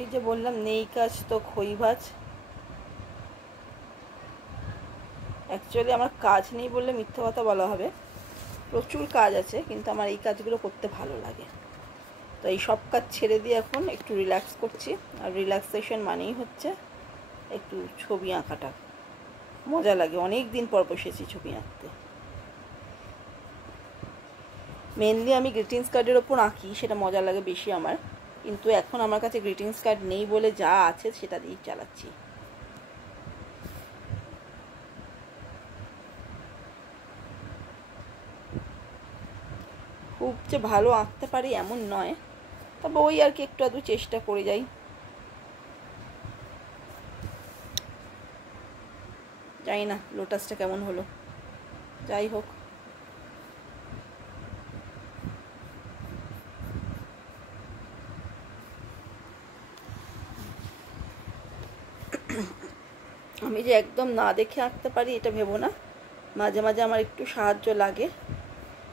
ওই যে বললাম নেই কাজ তো খই ভাজ। অ্যাকচুয়ালি আমার কাজ নেই বললে মিথ্যা কথা বলা হবে, প্রচুর কাজ আছে, কিন্তু আমার এই কাজগুলো করতে ভালো লাগে। তো এই সব কাজ ছেড়ে দিয়ে এখন একটু রিল্যাক্স করছি। আর রিল্যাক্সেশন মানেই হচ্ছে একটু ছবি আঁকাটা মজা লাগে। অনেক দিন পর বসেছি ছবি আঁকতে। মেনলি আমি গ্রিটিংস কার্ডের ওপর আঁকি, সেটা মজা লাগে বেশি আমার। কিন্তু এখন আমার কাছে গ্রিটিংস কার্ড নেই বলে যা আছে সেটা দিয়েই চালাচ্ছি। খুব যে ভালো আঁকতে পারি এমন নয়, তবে ওই আর কি একটু আধটু চেষ্টা করে যাই। জানি না লোটাসটা কেমন হলো, যাই হোক। আমি যে একদম না দেখে আঁকতে পারি এটা ভেবো না, মাঝে মাঝে আমার একটু সাহায্য লাগে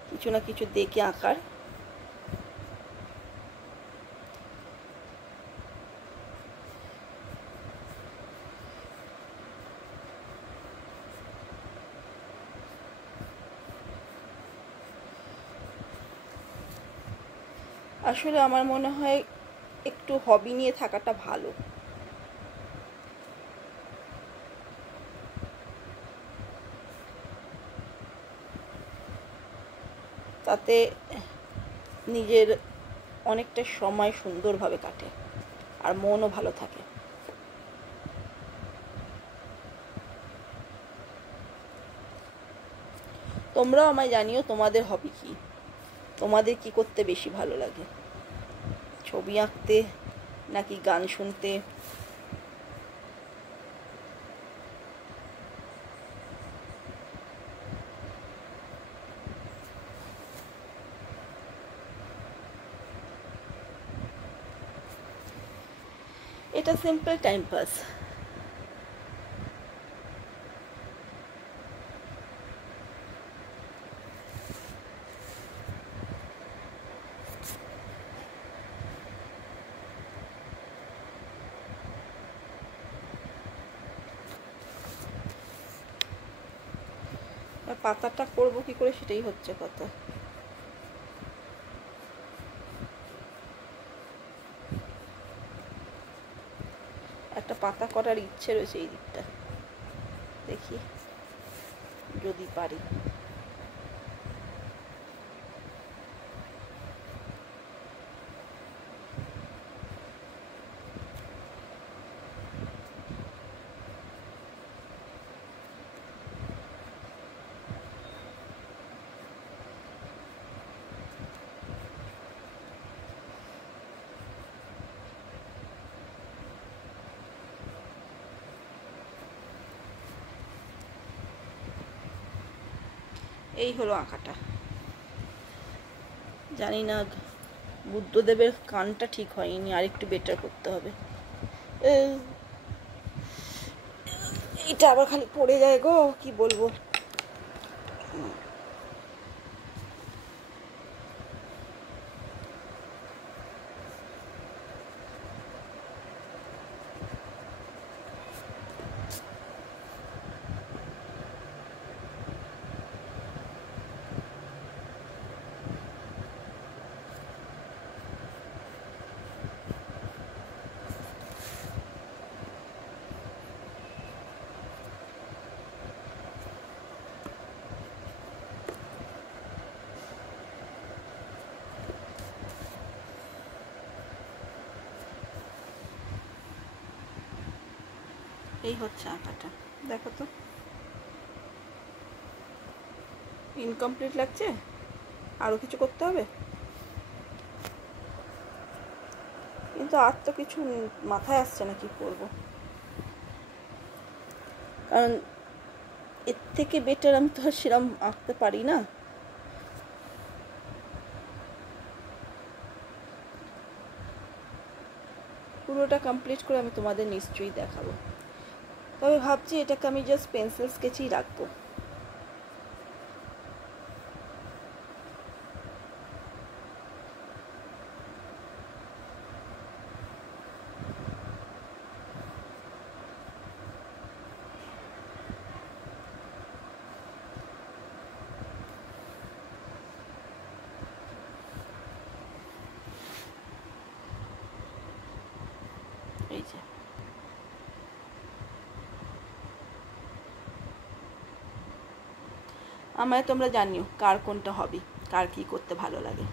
কিছু না কিছু দেখে আঁকার। আসলে আমার মনে হয় একটু হবি নিয়ে থাকাটা ভালো। তাতে নিজের অনেকটা সময় সুন্দরভাবে কাটে আর মনও ভালো থাকে। তোমরাও আমায় জানিও তোমাদের হবি কী, তোমাদের কি করতে বেশি ভালো লাগে, ছবি আঁকতে নাকি গান শুনতে। এটা সিম্পল টাইম পাস। পাতাটা করবো কি করে সেটাই হচ্ছে কথা। একটা পাতা করার ইচ্ছে রয়েছে এই দিকটা, দেখি যদি পারি। এই হলো আঁকাটা। জানি না বুদ্ধদেবের কানটা ঠিক হয়নি, আর একটু বেটার করতে হবে। এটা আবার খালি পড়ে যায় গো, কি বলবো। এই হচ্ছে আঁকাটা, দেখো তো ইনকমপ্লিট লাগছে, আরও কিছু করতে হবে। কিন্তু আর তো কিছু মাথায় আসছে না কি করব, কারণ এর থেকে বেটার আমি তো আর সেরকম আঁকতে পারি না। পুরোটা কমপ্লিট করে আমি তোমাদের নিশ্চয়ই দেখাবো, তবে ভাবছি এটাকে আমি জাস্ট পেন্সিল স্কেচেই রাখবো। আমায় তোমরা জানিও কার কোনটা হবি, কার কী করতে ভালো লাগে।